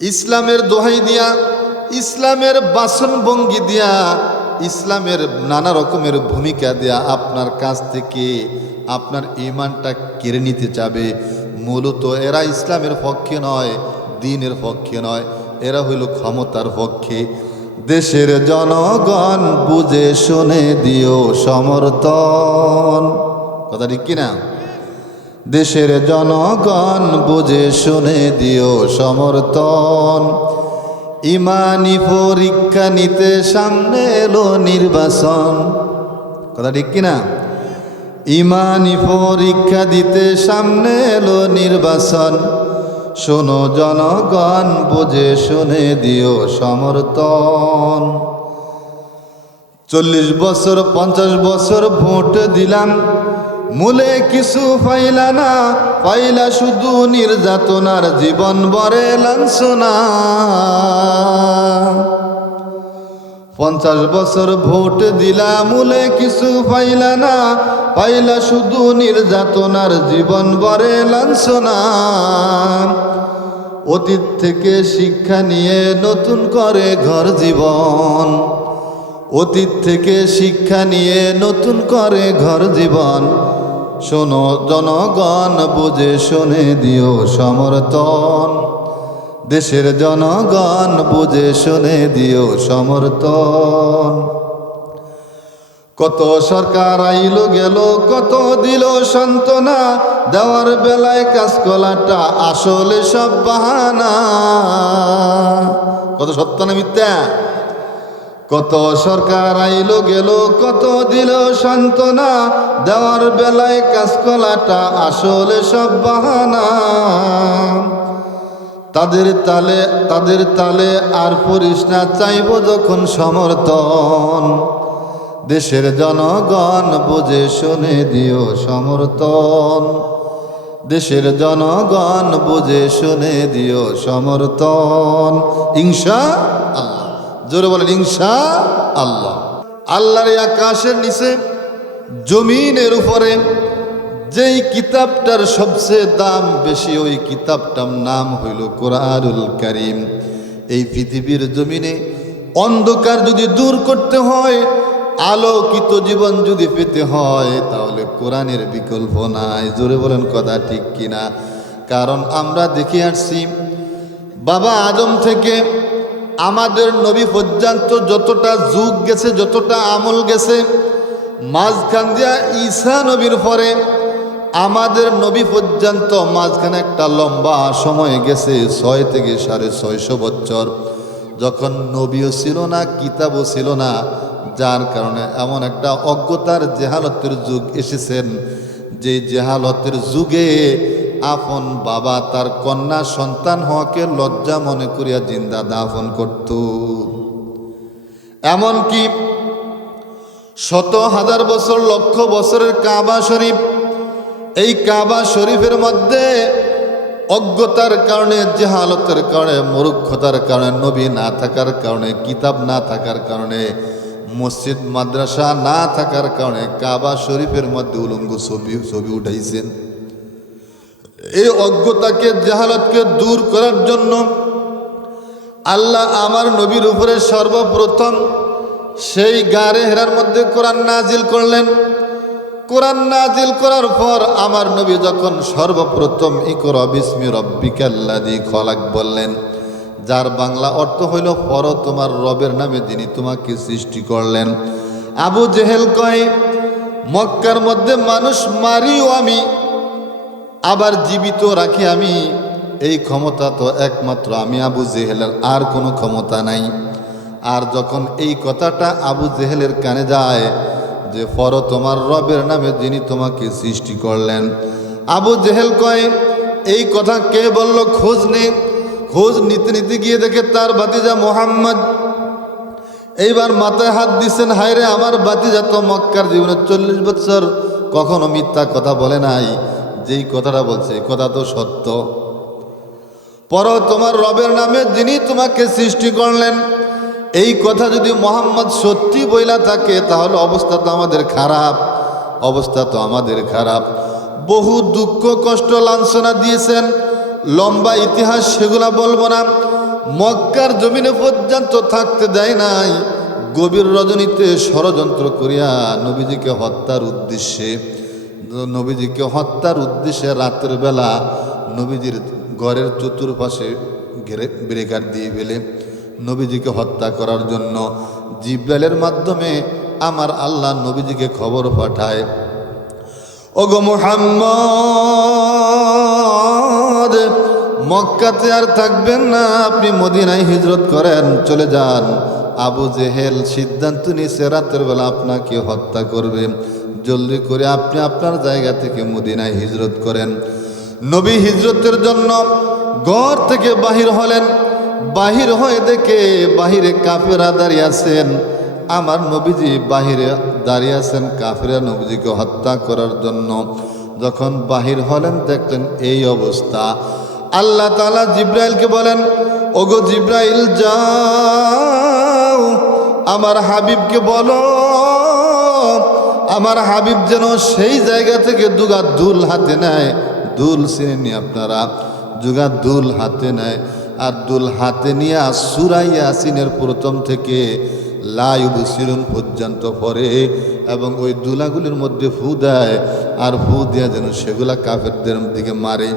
ইসলামের দোহাই দিয়া, ইসলামের বাসন ভঙ্গি দিয়া, ইসলামের নানা রকমের ভূমিকা দেয়া আপনার কাছ থেকে আপনার ইমানটা কেড়ে নিতে চাবে মূলত এরা ইসলামের পক্ষে নয়, দিনের পক্ষে নয়, এরা হইল ক্ষমতার পক্ষে। দেশের জনগণ বুঝে শুনে দিও সমর্থন। কথা ঠিক কিনা? দেশের জনগণ বুঝে শুনে দিও সমর্থন। ইমানি পরীক্ষা নিতে সামনে এলো নির্বাচন। কথা ঠিক কিনা? ইমানি পরীক্ষা দিতে সামনে এলো নির্বাচন। শোনো জনগণ, বুঝে শুনে দিও সমর্থন। চল্লিশ বছর, পঞ্চাশ বছর ভোট দিলাম। মূলে কিছু পাইলা না পাইলা শুধু নির্যাতনার জীবন বরে লাঞ্ছনা। পঞ্চাশ বছর ভোট দিলা, মূলে কিছু পাইলা না পাইলা শুধু নির্যাতনার জীবন বরে লাঞ্ছনা। অতীত থেকে শিক্ষা নিয়ে নতুন করে ঘর জীবন। অতীত থেকে শিক্ষা নিয়ে নতুন করে ঘর জীবন। শোনো, জনগণ বুঝে শুনে দিও সমর্থন। দেশের জনগণ বুঝে শুনে দিও সমর্থন। কত সরকার আইল গেল, কত দিল সান্ত্বনা। দেওয়ার বেলায় কাজকলাটা আসলে সব বাহানা। কত সত্য না মিথ্যা? কত সরকার আইলো গেল, কত দিল সান্ত্বনা। দেওয়ার বেলায় কাজকলাটা আসলে সব বাহানা। তাদের তালে তাদের তালে আর পড়িস না, চাইব যখন সমর্থন। দেশের জনগণ বুঝে শুনে দিও সমর্থন। দেশের জনগণ বুঝে শুনে দিও সমর্থন। ইংসা আল্লাহ। জোরে বলেন ইংসা আল্লাহ আল্লাহর আকাশের নিচে, জমিনের উপরে, যেই কিতাবটার সবচেয়ে দাম বেশি, ওই কিতাবটার নাম হইল কোরআনুল করিম। এই পৃথিবীর জমিনে অন্ধকার যদি দূর করতে হয়, আলোকিত জীবন যদি পেতে হয়, তাহলে কোরআনের বিকল্প নাই। জোরে বলেন, কথা ঠিক কিনা? কারণ আমরা দেখে আসছি, বাবা আদম থেকে আমাদের নবী পর্যন্ত যতটা যুগ গেছে, যতটা আমল গেছে, মাঝখান দিয়া ঈসা নবীর পরে আমাদের নবী পর্যন্ত মাঝখানে একটা লম্বা সময় গেছে, ছয় থেকে সাড়ে ছয়শো বছর। যখন নবীও ছিল না, কিতাবও ছিল না, যার কারণে এমন একটা অজ্ঞতার জেহালতের যুগ এসেছেন, যে জেহালতের যুগে আপন বাবা তার কন্যা সন্তান হওয়াকে লজ্জা মনে করিয়া জিন্দা দাফন করত। এমনকি শত হাজার বছর, লক্ষ বছরের কাবা শরীফ, এই কাবা শরীফের মধ্যে অজ্ঞতার কারণে, জেহালতের কারণে, মূর্খতার কারণে, নবী না থাকার কারণে, কিতাব না থাকার কারণে, মসজিদ, মাদ্রাসা না থাকার কারণে কাবা শরীফের মধ্যে উলঙ্গ ছবি ছবি উঠাইছেন। এই অজ্ঞতাকে, জাহালতকে দূর করার জন্য আল্লাহ আমার নবীর উপরে সর্বপ্রথম সেই গারে হেরার মধ্যে কোরআন নাজিল করলেন। কোরআন নাজিল করার পর আমার নবী যখন সর্বপ্রথম, ইকর বিস্মি রব্বিকাল্লাদি খলাক বললেন, যার বাংলা অর্থ হইল, পর তোমার রবের নামে যিনি তোমাকে সৃষ্টি করলেন। আবু জেহেল কয়, মক্কার মধ্যে মানুষ মারিও আমি আবার জীবিত রাখি আমি। এই ক্ষমতা তো একমাত্র আমি আবু জেহেলের, আর কোনো ক্ষমতা নাই। আর যখন এই কথাটা আবু জেহেলের কানে যায় যে, ফর তোমার রবের নামে যিনি তোমাকে সৃষ্টি করলেন। আবু জেহেল কয়, এই কথা কে বলল খোঁজ নে। খোঁজ নিতে নিতে গিয়ে দেখে তার বাতিজা মোহাম্মদ। এইবার মাথায় হাত দিচ্ছেন হায়রে, আমার বাতিজা তো মক্কার জীবনে চল্লিশ বছর কখনো মিথ্যা কথা বলে নাই। যেই কথাটা বলছে কথা তো সত্য। পর তোমার রবের নামে যিনি তোমাকে সৃষ্টি করলেন, এই কথা যদি মোহাম্মদ সত্যি বইলা থাকে, তাহলে অবস্থা তো আমাদের খারাপ। অবস্থা তো আমাদের খারাপ। বহু দুঃখ, কষ্ট, লাঞ্ছনা দিয়েছেন। লম্বা ইতিহাস সেগুলা বলব না। মক্কার জমিনে পর্যন্ত থাকতে দেয় নাই। গভীর রজনীতে ষড়যন্ত্র করিয়া নবীজিকে হত্যার উদ্দেশ্যে। নবীজিকে হত্যার উদ্দেশ্যে রাতের বেলা নবীজির ঘরের চতুর্পাশে ঘেরে ব্রেকার দিয়ে ফেলে নবীজিকে হত্যা করার জন্য জিব্রাইলের মাধ্যমে আমার আল্লাহ নবীজিকে খবর পাঠায়। ওগো মোহাম্মদ, মক্কাতে আর থাকবেন না, আপনি মদিনায় হিজরত করেন, চলে যান। আবু জেহেল সিদ্ধান্ত নিয়েছে, রাতের বেলা আপনাকে হত্যা করবে। জলদি করে আপনি আপনার জায়গা থেকে মদিনায় হিজরত করেন। নবী হিজরতের জন্য ঘর থেকে বাহির হলেন। বাহির হয়ে দেখে বাহিরে কাফেরা দাঁড়িয়ে আছেন। আমার নবীজি বাহিরে দাঁড়িয়ে আছেন কাফেরা নবীজিকে হত্যা করার জন্য। যখন বাহির হলেন দেখলেন এই অবস্থা। আল্লাহ তালা জিব্রাইলকে বলেন, ওগো জিব্রাইল, যাও। আমার হাবিবকে বলো আমার হাবিব যেন সেই জায়গা থেকে দুগা দুল হাতে নেয়। দুল চিনেনি আপনারা? যুগা দুল হাতে নেয়। আর দুল হাতে নিয়ে সুরাই আসিনের প্রথম থেকে লাইব সিরুন পর্যন্ত পরে এবং ওই দুলাগুলির মধ্যে ফু দেয় আর ফু দেওয়া যেন সেগুলা কাফেরদের দিকে মারে।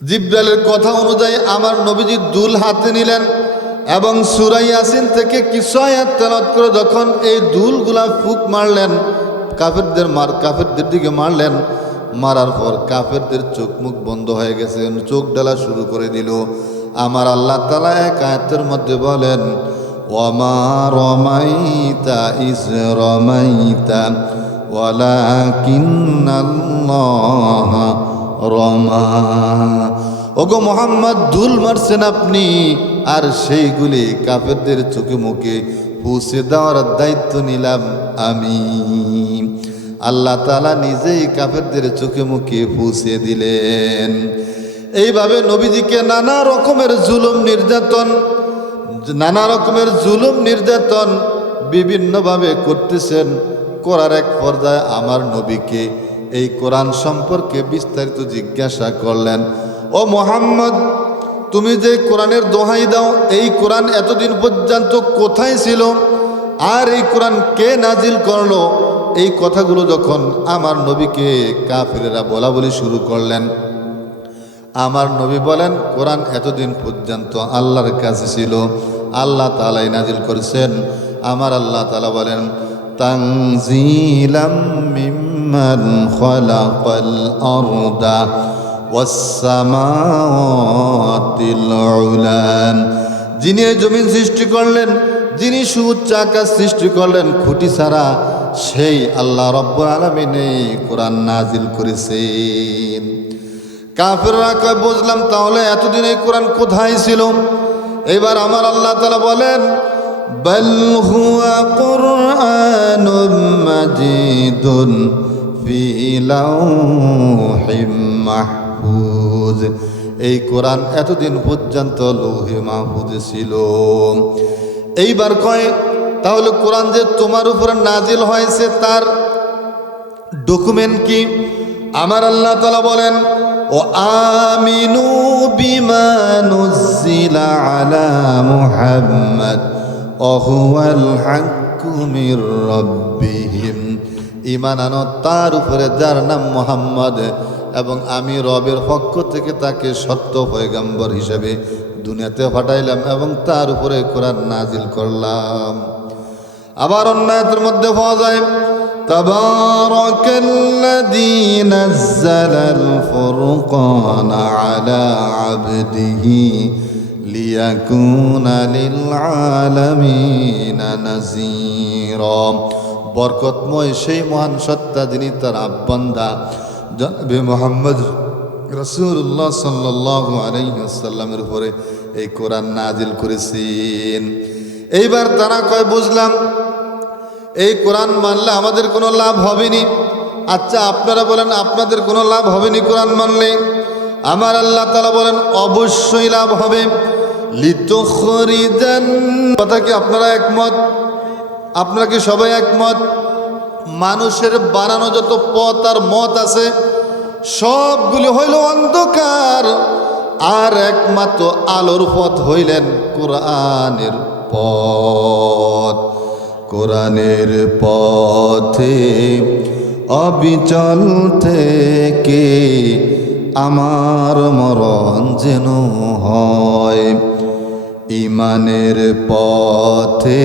জিব্রাইলের কথা অনুযায়ী আমার নবীজি দুল হাতে নিলেন। এবং সুরাই আসিন থেকে কিছু আয়াত তেলত করে যখন এই দুলগুলা ফুক মারলেন, কাফেরদের মার, কাফেরদের দিকে মারলেন, মারার পর কাফেরদের চোখ মুখ বন্ধ হয়ে গেছে চোখ ডালা শুরু করে দিল। আমার আল্লাহ তালা এক আয়াতের মধ্যে বলেন ওমা রমাইতা ইস রমাইতা, ওয়ালাকিন্নাল্লাহ রমা। ওগো মোহাম্মদ দুল মারছেন আপনি। আর সেইগুলি কাফেরদের চোখে মুখে পৌঁছে দেওয়ার দায়িত্ব নিলাম আমি। আল্লাহ তালা নিজেই কাফেরদের চোখে মুখে পৌঁছে দিলেন। এইভাবে নবীজিকে নানা রকমের জুলুম নির্যাতন, নানা রকমের জুলুম নির্যাতন বিভিন্নভাবে করতেছেন। করার এক পর্যায়ে আমার নবীকে এই কোরআন সম্পর্কে বিস্তারিত জিজ্ঞাসা করলেন। ও মোহাম্মদ, তুমি যে কোরআনের দোহাই দাও, এই কোরআন এতদিন পর্যন্ত কোথায় ছিল? আর এই কোরআন কে নাজিল করল? এই কথাগুলো যখন আমার নবীকে কাফিরেরা বলা বলি শুরু করলেন, আমার নবী বলেন, কোরআন এতদিন পর্যন্ত আল্লাহর কাছে ছিল, আল্লাহ তালাই নাজিল করেছেন। আমার আল্লাহ তালা বলেন তাংজিলাম মিম্মান খলাকাল আরদা। যিনি জমিন সৃষ্টি করলেন, যিনি সুউচ্চ আকাশ সৃষ্টি করলেন, খুঁটি ছাড়া সেই আল্লাহ রব্বুল আলমিন কোরআন নাজিল করেছেন। কাফেররা কয়, বুঝলাম তাহলে এতদিন এই কোরআন কোথায় ছিল? এবার আমার আল্লাহ তালা বলেন লাউহিম মাহফুজ। এই কোরআন এতদিন পর্যন্ত লৌহে মাহফুজে ছিল। এইবার কয়, তাহলে কোরআন যে তোমার উপরে নাজিল হয়েছে তার ডকুমেন্ট কি? আমার আল্লাহ তালা বলেন, ও আমিনু বিমানুজিলা আলা অহুয়াল হাক্কুমির রব্বিহিম। ইমান আনো, তার উপরে যার নাম মোহাম্মদ এবং আমি রবের পক্ষ থেকে তাকে সত্য পয়গাম্বর হিসেবে দুনিয়াতে পাঠাইলাম এবং তার উপরে কোরআন নাজিল করলাম আবার অন্যায়তের মধ্যে পাওয়া যায় تبارك الذي نزل الفرقان على عبده ليكون للعالمين نذيرا বরকতময় সেই মহান সত্তা যিনি তার আব্বান্দা জনাবে মোহাম্মদ রসুল্লাহ সাল্লাহ আলাইসাল্লামের উপরে এই কোরআন নাজিল করেছেন। এইবার তারা কয়, বুঝলাম, এই কোরআন মানলে আমাদের কোনো লাভ হবেনি। আচ্ছা আপনারা বলেন, আপনাদের কোনো লাভ হবেনি কোরআন মানলে? আমার আল্লাহ তালা বলেন, অবশ্যই লাভ হবে। লিতখরিজান কথা কি আপনারা একমত? আপনারা কি সবাই একমত? মানুষের বানানো যত পথ আর মত আছে, সবগুলি হইল অন্ধকার। আর একমাত্র আলোর পথ হইলেন কোরআনের পথ। কোরআনের পথে অবিচল থেকে আমার মরণ যেন হয়। ইমানের পথে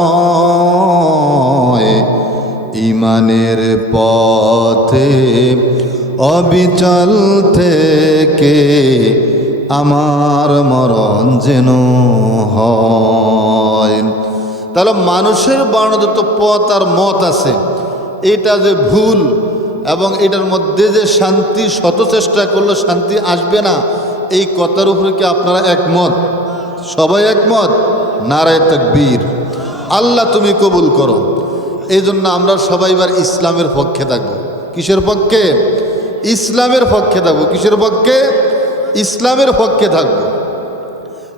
অবিচল থেকে আমার মরণ যেন হয়। তাহলে মানুষের বর্ণদত্ত পথ আর মত আছে। এটা যে ভুল এবং এটার মধ্যে যে শান্তি শত চেষ্টা করলে শান্তি আসবে না, এই কথার উপরে কি আপনারা একমত? সবাই একমত? নারায় তকবীর। আল্লাহ তুমি কবুল করো। এই জন্য আমরা সবাই এবার ইসলামের পক্ষে থাকব। কিসের পক্ষে? ইসলামের পক্ষে থাকব। কিসের পক্ষে? ইসলামের পক্ষে থাকব।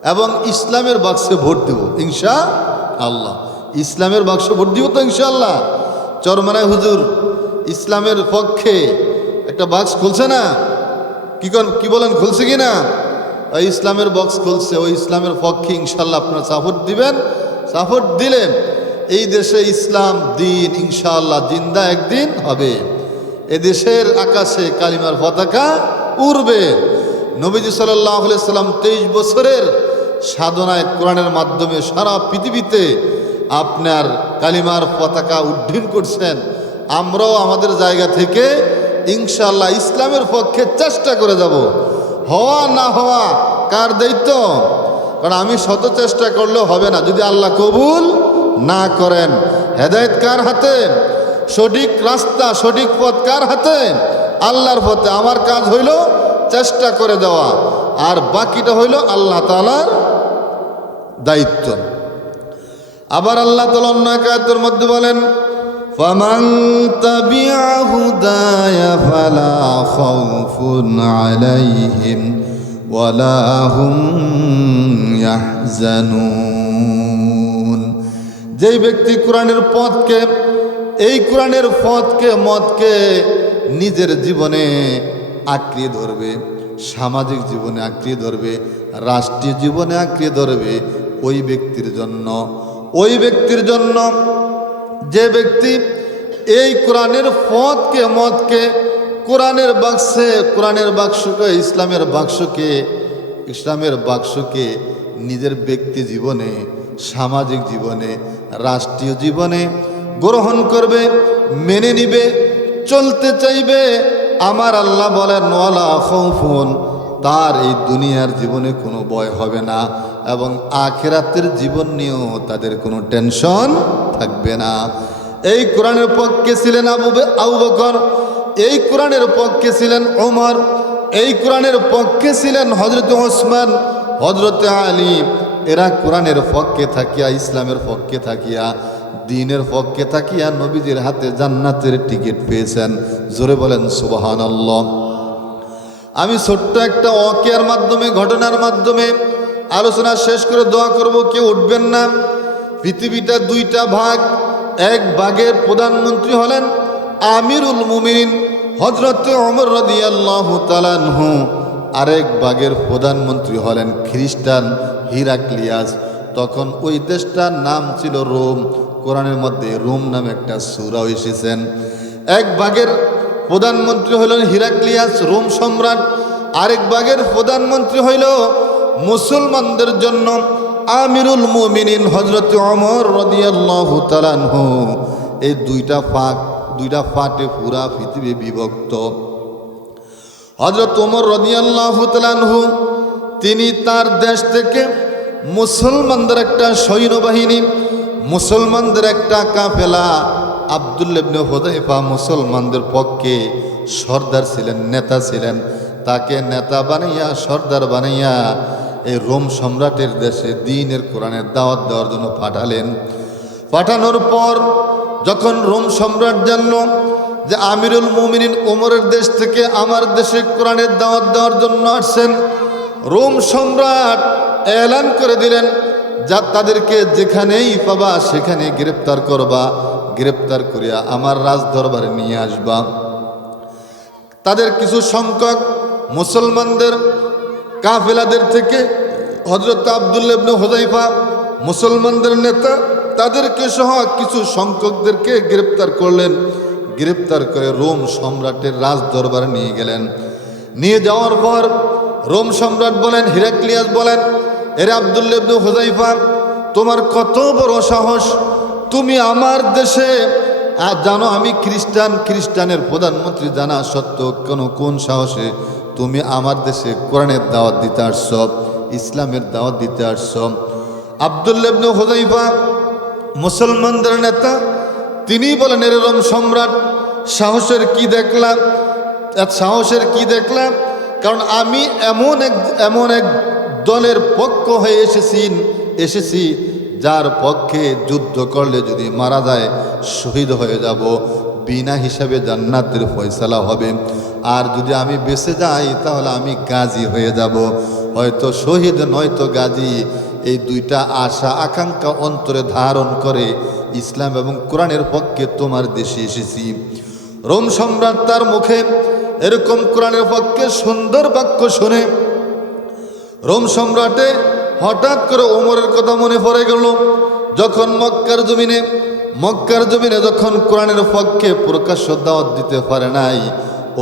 এবং ইসলামের বাক্সে ভোট দেব ইনশা আল্লাহ ইসলামের বাক্সে ভোট দিব তো ইনশাআল্লাহ। চরমানায় হুজুর, ইসলামের পক্ষে একটা বাক্স খুলছে না? কি কি বলেন, খুলছে কি না? ওই ইসলামের বক্স খুলছে, ওই ইসলামের পক্ষে ইনশাল্লাহ আপনারা সাপোর্ট দিবেন। সাপোর্ট দিলেন। এই দেশে ইসলাম, দিন, ইনশাআল্লাহ, জিন্দা একদিন হবে। এ দেশের আকাশে কালিমার পতাকা উড়বে। নবীজি সাল্লাম তেইশ বছরের সাধনায় কোরআনের মাধ্যমে সারা পৃথিবীতে আপনার কালিমার পতাকা উড্ডীন করছেন। আমরাও আমাদের জায়গা থেকে ইনশাল্লাহ ইসলামের পক্ষে চেষ্টা করে যাব। হওয়া না হওয়া কার দায়িত্ব? কারণ আমি শত চেষ্টা করলেও হবে না। যদি আল্লাহ কবুল না করেন, হেদায়ত কার হাতে? সঠিক রাস্তা সঠিক পথ কার হাতে আল্লাহর পথে আমার কাজ হইল চেষ্টা করে দেওয়া আর বাকিটা হইল আল্লাহ তালার দায়িত্ব আবার আল্লাহ তালা অন্য একায়তের মধ্যে বলেন فمن تبع هداي فلا خوف عليهم ولا هم يحزنون যেই ব্যক্তি কোরআনের পথকে এই কোরআনের পথকে, মতকে নিজের জীবনে আঁকড়িয়ে ধরবে, সামাজিক জীবনে আঁকড়িয়ে ধরবে, রাষ্ট্রীয় জীবনে আঁকড়িয়ে ধরবে ওই ব্যক্তির জন্য। ওই ব্যক্তির জন্য যে ব্যক্তি এই কোরআনের পথকে, মতকে কোরআনের বাক্সে, কোরআনের বাক্সকে, ইসলামের বাক্সকে ইসলামের বাক্সকে নিজের ব্যক্তি জীবনে, সামাজিক জীবনে, রাষ্ট্রীয় জীবনে গ্রহণ করবে, মেনে নিবে, চলতে চাইবে। আমার আল্লাহ বলেন, ওয়ালা খৌফুন তার এই দুনিয়ার জীবনে কোনো ভয় হবে না এবং আখেরাতের জীবন নিয়েও তাদের কোনো টেনশন থাকবে না। এই কোরআনের পক্ষে ছিলেন আবু আবু বকর, এই কোরআনের পক্ষে ছিলেন ওমর, এই কোরআনের পক্ষে ছিলেন হজরত ওসমান হজরত আলী। এরা কোরআনের পক্ষে থাকিয়া, ইসলামের পক্ষে থাকিয়া দিনের পক্ষে থাকিয়া নবীজির হাতে জান্নাতের টিকিট পেয়েছেন। জোরে বলেন সুবাহান আমি ছোট্ট একটা অকেয়ার মাধ্যমে, ঘটনার মাধ্যমে আলোচনা শেষ করে দোয়া করব, কেউ উঠবেন না। পৃথিবীটা দুইটা ভাগ, এক ভাগের প্রধানমন্ত্রী হলেন আমিরুল মুমিন হজরত অমর রদি আল্লাহ তালানহু আরেক ভাগের প্রধানমন্ত্রী হলেন খ্রিস্টান হিরাক্লিয়াস। তখন ওই দেশটার নাম ছিল রোম। কোরআনের মধ্যে রোম নামে একটা সুরাও এসেছেন। এক ভাগের প্রধানমন্ত্রী হইলেন হিরাক্লিয়াস, রোম সম্রাট। আরেক ভাগের প্রধানমন্ত্রী হইল মুসলমানদের জন্য আমিরুল মুমিনিন হজরত অমর রদিয়াল্লাহু এই দুইটা ফাঁক, দুইটা ফাটে পুরা পৃথিবী বিভক্ত। হজরত ওমর রদিয়াল্লাহু তালানহু তিনি তার দেশ থেকে মুসলমানদের একটা সৈন্যবাহিনী মুসলমানদের একটা কাফেলা আবদুল্লেবনে হোদাইফা মুসলমানদের পক্ষে সর্দার ছিলেন, নেতা ছিলেন। তাকে নেতা বানাইয়া, সর্দার বানাইয়া এই রোম সম্রাটের দেশে দিনের কোরআনের দাওয়াত দেওয়ার জন্য পাঠালেন। পাঠানোর পর যখন রোম সম্রাট জানল যে আমিরুল মুমিনিন ওমরের দেশ থেকে আমার দেশে কোরআনের দাওয়াত দেওয়ার জন্য আসছেন, রোম সম্রাট এলান করে দিলেন যা তাদেরকে যেখানেই পাবা সেখানে গ্রেপ্তার করবা। গ্রেপ্তার করিয়া আমার রাজ দরবারে নিয়ে আসবা। তাদের কিছু সংখ্যক মুসলমানদের, কাফেলাদের থেকে হজরত আবদুল্লাবনে হোজাইফা মুসলমানদের নেতা, তাদেরকে সহ কিছু সংখ্যকদেরকে গ্রেপ্তার করলেন। গ্রেপ্তার করে রোম সম্রাটের রাজ দরবারে নিয়ে গেলেন। নিয়ে যাওয়ার পর রোম সম্রাট বলেন, হিরাক্লিয়াস বলেন এরে আবদুল্লাবনে হোজাইফা তোমার কত বড় সাহস। তুমি আমার দেশে, আর জানো আমি খ্রিস্টান, খ্রিস্টানের প্রধানমন্ত্রী জানা সত্ত্বেও কোনো, কোন সাহসে তুমি আমার দেশে কোরআনের দাওয়াত দিতে আসছ, ইসলামের দাওয়াত দিতে আসছ। আবদুল্লেবনে হোজাইফা মুসলমানদের নেতা, তিনি বলেন এরকম সম্রাট, সাহসের কি দেখলাম? সাহসের কি দেখলাম? কারণ আমি এমন এক এমন এক দলের পক্ষ হয়ে এসেছি এসেছি, যার পক্ষে যুদ্ধ করলে যদি মারা যায়, শহীদ হয়ে যাব। বিনা হিসাবে জান্নাতের ফয়সালা হবে। আর যদি আমি বেঁচে যাই, তাহলে আমি গাজী হয়ে যাব। হয়তো শহীদ, নয়তো গাজী। এই দুইটা আশা, আকাঙ্ক্ষা অন্তরে ধারণ করে ইসলাম এবং কোরআনের পক্ষে তোমার দেশে এসেছি। রোম সম্রাট তার মুখে এরকম কোরআনের পক্ষে সুন্দর বাক্য শুনে রোম সম্রাটে হঠাৎ করে ওমরের কথা মনে পড়ে গেল। যখন মক্কার জমিনে মক্কার জমিনে যখন কোরআনের পক্ষে প্রকাশ্য দাওয়াত দিতে পারে নাই,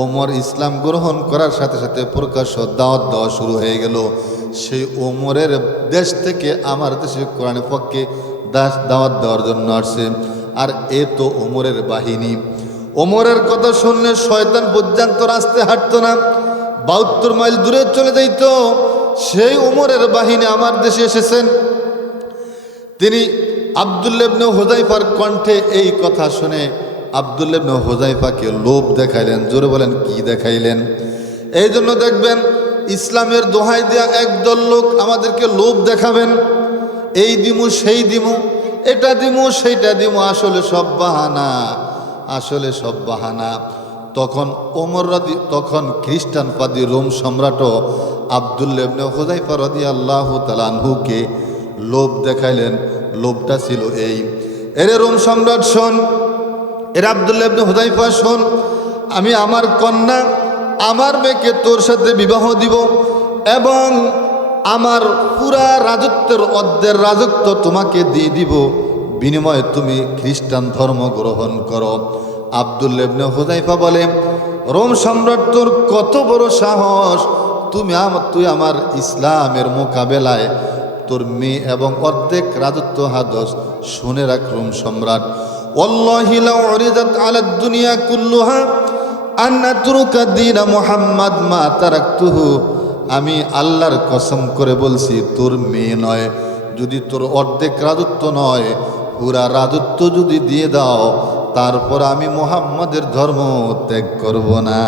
ওমর ইসলাম গ্রহণ করার সাথে সাথে প্রকাশ্য দাওয়াত দেওয়া শুরু হয়ে গেল। সেই ওমরের দেশ থেকে আমার দেশে কোরআনের পক্ষে দাস দাওয়াত দেওয়ার জন্য আসছে। আর এ তো ওমরের বাহিনী। ওমরের কথা শুনলে শয়তান পর্যন্ত রাস্তায় হাঁটতো না, বাহাত্তর মাইল দূরে চলে যাইতো। সেই উমরের বাহিনী আমার দেশে এসেছেন। তিনি আবদুল্লেবনে হোজাইফার কণ্ঠে এই কথা শুনে আবদুল্লেবনে হোজাইফাকে লোভ দেখাইলেন, জোরে বলেন, কি দেখাইলেন? এই জন্য দেখবেন, ইসলামের দোহাই দেয়া একদল লোক আমাদেরকে লোভ দেখাবেন। এই দিমু, সেই দিমু, এটা দিমু, সেইটা দিমু, আসলে সব বাহানা, আসলে সব বাহানা। তখন ওমর রাদি, তখন খ্রিস্টান পাদি রোম সম্রাটও আবদুল্লেবনে হোজাইফা রদি আল্লাহ তালানহুকে লোভ দেখাইলেন। লোভটা ছিল এই। এরে রোম সম্রাট, শোন। এর আবদুল্লাবনে হুদাইফা শোন। আমি আমার কন্যা, আমার মেয়েকে তোর সাথে বিবাহ দিব এবং আমার পুরা রাজত্বের অর্ধের রাজত্ব তোমাকে দিয়ে দিব। বিনিময়ে তুমি খ্রিস্টান ধর্ম গ্রহণ করো। আব্দুল লেবনে হুজাইফা বলে, রোম সম্রাট তোর কত বড় সাহস। তুমি আমার তুই আমার ইসলামের মোকাবেলায় তোর মেয়ে এবং অর্ধেক রাজত্ব হাদস। শুনে রাখ রোম সম্রাট। দুনিয়া আন্নাতুরুকা মা আমি আল্লাহর কসম করে বলছি, তোর মেয়ে নয়। যদি তোর অর্ধেক রাজত্ব নয়, পুরা রাজত্ব যদি দিয়ে দাও তারপর আমি মোহাম্মদের ধর্ম ত্যাগ করব না।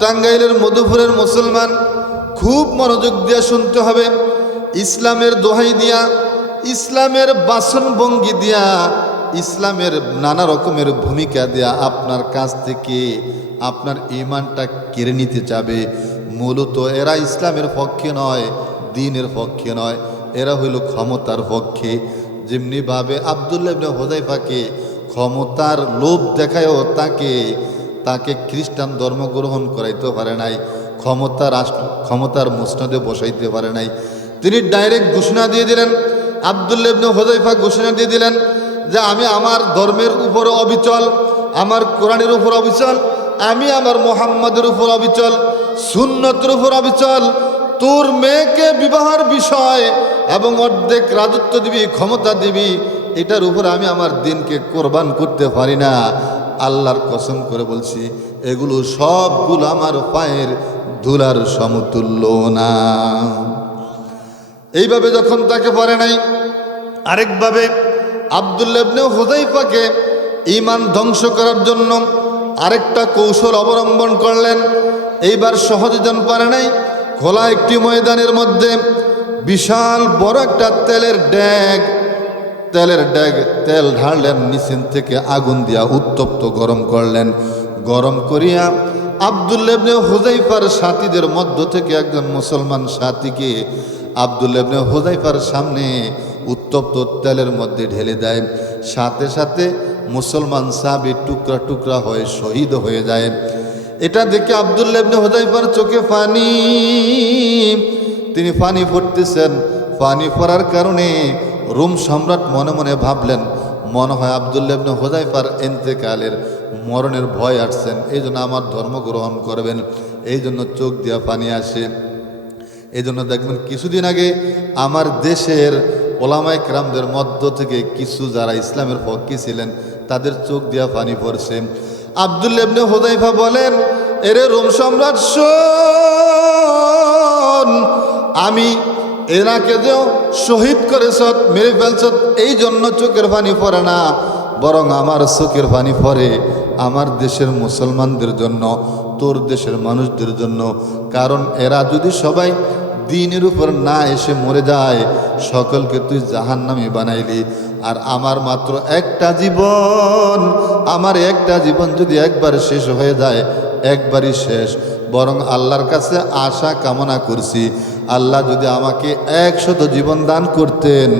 টাঙ্গাইলের মধুপুরের মুসলমান খুব মনোযোগ দিয়ে শুনতে হবে। ইসলামের দোহাই দিয়া, ইসলামের বাসন ভঙ্গি দিয়া, ইসলামের নানা রকমের ভূমিকা দেয়া আপনার কাছ থেকে আপনার ইমানটা কেড়ে নিতে চাবে মূলত এরা ইসলামের পক্ষে নয়, দিনের পক্ষে নয়, এরা হইল ক্ষমতার পক্ষে। যেমনিভাবে আবদুল্লাহ ইবনে হোজাইফাকে ক্ষমতার লোভ দেখায়ও তাকে তাকে খ্রিস্টান ধর্ম গ্রহণ করাইতে পারে নাই, ক্ষমতা রাষ্ট্র ক্ষমতার মুসনদে বসাইতে পারে নাই। তিনি ডাইরেক্ট ঘোষণা দিয়ে দিলেন আবদুল্লাহ ইবনে হোজাইফা ঘোষণা দিয়ে দিলেন যে আমি আমার ধর্মের উপর অবিচল, আমার কোরআনের উপর অবিচল, আমি আমার মোহাম্মদের উপর অবিচল, সুন্নতের উপর অবিচল, তোর মেয়েকে বিবাহের বিষয় এবং অর্ধেক রাজত্ব দিবি, ক্ষমতা দিবি এটার উপর আমি আমার দিনকে কোরবান করতে পারি না। আল্লাহর কসম করে বলছি, এগুলো সবগুলো আমার পায়ের ধুলার সমতুল্য না। এইভাবে যখন তাকে পারে নাই, আরেকভাবে আবদুল্লাবনে হুদাইফাকে ইমান ধ্বংস করার জন্য আরেকটা কৌশল অবলম্বন করলেন। এইবার সহজে জন পারে নাই, খোলা একটি ময়দানের মধ্যে বিশাল বড় একটা তেলের ড্যাগ তেলের ড্যাগ, তেল ঢাললেন নিচেন থেকে আগুন দিয়া উত্তপ্ত গরম করলেন। গরম করিয়া আবদুল্লেবনে হুজাইফার সাথীদের মধ্য থেকে একজন মুসলমান সাথীকে আবদুল্লেবনে হুজাইফার সামনে উত্তপ্ত তেলের মধ্যে ঢেলে দেয়। সাথে সাথে মুসলমান সাহাবি টুকরা টুকরা হয়ে শহীদ হয়ে যায়। এটা দেখে আবদুল্লেবনে হুজাইফার চোখে পানি। তিনি পানি পড়তেছেন পানি পড়ার কারণে রোম সম্রাট মনে মনে ভাবলেন, মনে হয় আবদুল্লেবনে হোজাইফার এন্তেকালের মরণের ভয় আসছেন এই জন্য আমার ধর্ম গ্রহণ করবেন, এই জন্য চোখ দিয়া পানি আসে। এই জন্য দেখবেন কিছুদিন আগে আমার দেশের ওলামাই ক্রামদের মধ্য থেকে কিছু যারা ইসলামের পক্ষে ছিলেন, তাদের চোখ দিয়া পানি পড়ছে। আবদুল্লেবনে হোজাইফা বলেন, এরে রোম সম্রাট আমি এনাকে যে শহীদ করেছ মেরে ফেলছ, এই জন্য চোখের পানি পড়ে না। বরং আমার চোখের পানি পড়ে আমার দেশের মুসলমানদের জন্য, তোর দেশের মানুষদের জন্য। কারণ এরা যদি সবাই দিনের উপর না এসে মরে যায়, সকলকে তুই জাহান নামে বানাইলি। আর আমার মাত্র একটা জীবন, আমার একটা জীবন যদি একবার শেষ হয়ে যায়, একবারই শেষ। বরং আল্লাহর কাছে আশা কামনা করছি আল্লাহ যদি আমাকে একশত জীবন দান করতেন,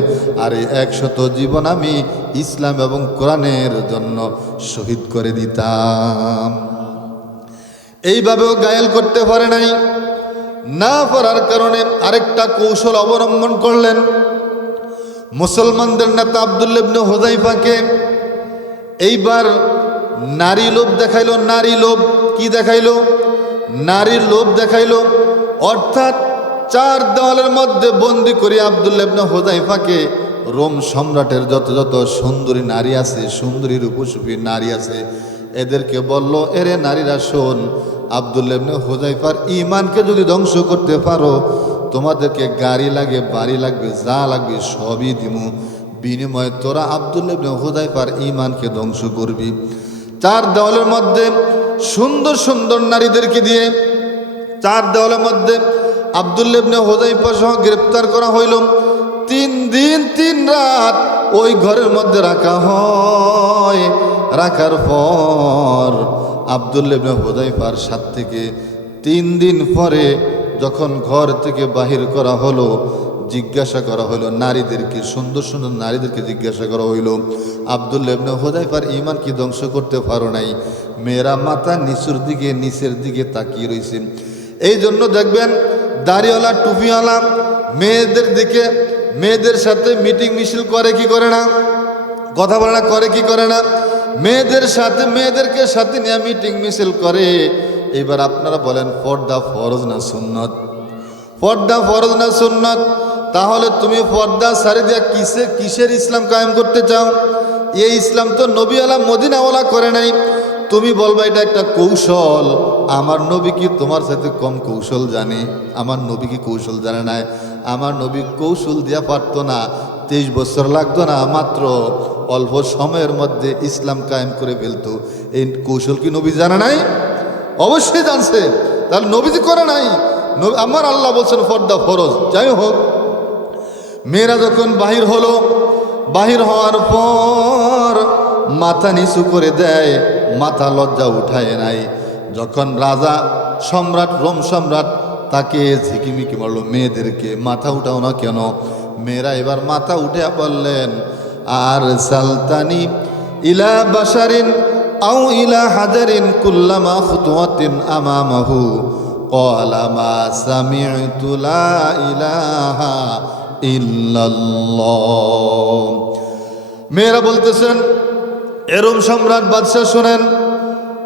আর এই একশত জীবন আমি ইসলাম এবং কোরআনের জন্য শহীদ করে দিতাম। এইভাবেও গায়েল করতে পারে নাই। না পারার কারণে আরেকটা কৌশল অবলম্বন করলেন। মুসলমানদের নেতা আবদুল্লেবনে হোজাইফাকে এইবার নারী লোভ দেখাইল, নারী লোভ কি দেখাইল? নারীর লোভ দেখাইল। অর্থাৎ চার দেওয়ালের মধ্যে বন্দি করে আবদুল্লেবনে হোজাইফাকে রোম সম্রাটের যত যত সুন্দরী নারী আছে, সুন্দরী রূপসূপী নারী আছে, এদেরকে বলল, এরে নারীরা, শোন আবদুল্লেবনে হোজাইফার ইমানকে যদি ধ্বংস করতে পারো, তোমাদেরকে গাড়ি লাগে, বাড়ি লাগবে, যা লাগবে, সবই দিমু। বিনিময়ে তোরা আবদুল্লেবনে হোজাইফার ইমানকে ধ্বংস করবি। চার দেওয়ালের মধ্যে সুন্দর সুন্দর নারীদেরকে দিয়ে, চার দেওয়ালের মধ্যে আবদুল্লেবনে হোজাইফা সহ গ্রেপ্তার করা হইল। তিন দিন, তিন রাত ওই ঘরের মধ্যে রাখা হয়। রাখার পর আবদুল্লেবনে হোজাইফার সাত থেকে তিন দিন পরে যখন ঘর থেকে বাহির করা হলো, জিজ্ঞাসা করা হলো নারীদেরকে, সুন্দর সুন্দর নারীদেরকে জিজ্ঞাসা করা হইল আবদুল্লেবনে হোজাইফার ইমান কি ধ্বংস করতে পারো নাই? মেয়েরা মাথা নিচুর দিকে, নিচের দিকে তাকিয়ে রয়েছে এই জন্য দেখবেন দাড়িওয়ালা, টুপিওয়ালা, মেয়েদের দিকে, মেয়েদের সাথে মিটিং মিছিল করে কি করে না? কথা বলে না, করে কি করে না? মেয়েদের সাথে, মেয়েদেরকে সাথে নিয়ে মিটিং মিছিল করে। এবার আপনারা বলেন, পর্দা ফরজ না সুন্নত? পর্দা ফরজ না সুন্নত? তাহলে তুমি পর্দা সারি দিয়া কিসে, কিসের ইসলাম কায়েম করতে চাও? এই ইসলাম তো নবী আলা মদিনাওয়ালা করে নাই। তুমি বলবা, এটা একটা কৌশল। আমার নবী কি তোমার সাথে কম কৌশল জানে? আমার নবী কি কৌশল জানে না আমার নবী কৌশল দিয়া পারতো না। তেইশ বছর লাগতো না, মাত্র অল্প সময়ের মধ্যে ইসলাম কায়েম করে ফেলতো। এই কৌশল কি নবী জানে নাই? অবশ্যই জানছে। তাহলে নবীজি করে নাই। আমার আল্লাহ বলছেন ফর্দা ফরজ, যাই হোক। মেয়েরা যখন বাহির হলো, বাহির হওয়ার পর মাথা নিচু করে দেয়, মাথা লজ্জা উঠায় নাই। যখন রাজা সম্রাট, রোম সম্রাট তাকে ঝিকিমিকি মারলো, মেয়েদেরকে মাথা উঠাও না কেন? মেয়েরা এবার মাথা উঠে বললেন, আর সালতানি ইলা বাসারিন আও ইলা হাজারিন কুল্লামা খুতুয়াতিন আমামাহু। ক্বালা মা লা ইলাহা ইল্লাল্লাহ। মেয়েরা বলতেছেন এরম সম্রাট, বাদশাহ শুনেন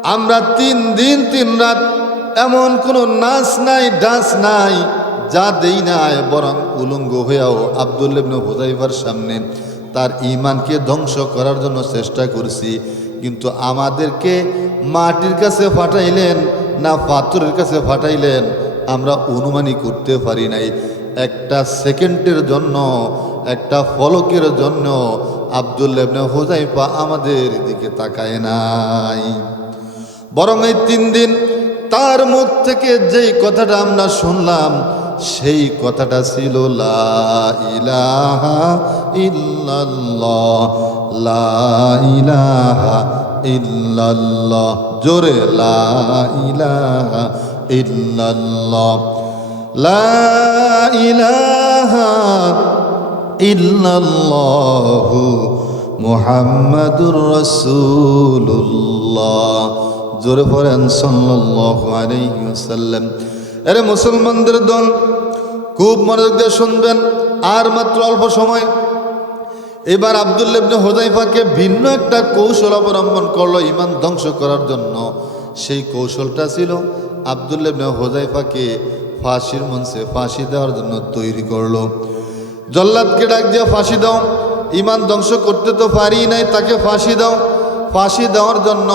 আমরা তিন দিন, তিন রাত এমন কোনো নাচ নাই, ডান্স নাই, যা দেই নাই, বরং উলঙ্গ হয়েও আবদুল্লেবনে হুজাইফার সামনে তার ইমানকে ধ্বংস করার জন্য চেষ্টা করছি। কিন্তু আমাদেরকে মাটির কাছে ফাটাইলেন না পাথরের কাছে ফাটাইলেন, আমরা অনুমানই করতে পারি নাই। একটা সেকেন্ডের জন্য, একটা ফলকের জন্য আবদুল্লেবনে হোজাইফা আমাদের দিকে তাকায় নাই। বরং এই তিন দিন তার মুখ থেকে যেই কথাটা আমরা শুনলাম, সেই কথাটা ছিল, লা ইলাহা লা ইলাহা জোরে, লা ইলাহা ইল্লাল্লাহ, লা ইলাহা মুহাম্মাদুর জোরে পড়েন সাল্লাল্লাহু আলাইহি আরে মুসলমানদের দল, খুব মনোযোগ দিয়ে শুনবেন, আর মাত্র অল্প সময়। এবার আবদুল্লাহ ইবনে হোজাইফাকে ভিন্ন একটা কৌশল অবলম্বন করল ইমান ধ্বংস করার জন্য। সেই কৌশলটা ছিল আবদুল্লাহ ইবনে হোজাইফাকে ফাঁসির মঞ্চে ফাঁসি দেওয়ার জন্য তৈরি করল। জল্লাদকে ডাক দিয়ে ফাঁসি দাও ইমান ধ্বংস করতে তো পারি নাই, তাকে ফাঁসি দাও। ফাঁসি দেওয়ার জন্য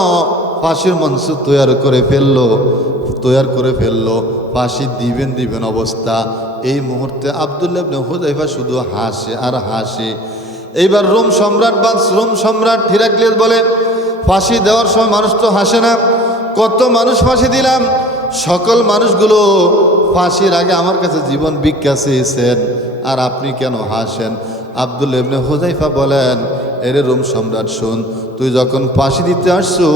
ফাঁসির মঞ্চ তৈরি করে ফেলল তৈরি করে ফেলল। ফাঁসি দিবেন দিবেন অবস্থা। এই মুহূর্তে আবদুল্লাহ ইবনে হুদাইফা শুধু হাসে আর হাসে। এইবার রোম সম্রাট বা রোম সম্রাট হিরাক্লিয়াস বলে, ফাঁসি দেওয়ার সময় মানুষ তো হাসে না। কত মানুষ ফাঁসি দিলাম। সকল মানুষগুলো ফাঁসির আগে আমার কাছে জীবন ভিক্ষা চেয়েছেন। আর আপনি কেন হাসেন? আব্দুল ইবনে হুজাইফা বলেন এরে রোম সম্রাট, শোন, তুই যখন ফাঁসি দিতে আসছো,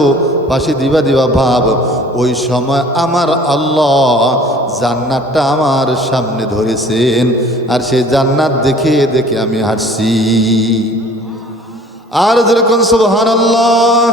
ফাঁসি দিবা দিবা ভাব, ওই সময় আমার আল্লাহ জান্নাতটা আমার সামনে ধরেছেন, আর সেই জান্নাত দেখে দেখে আমি হাসছি আর যেরকম সুবহান আল্লাহ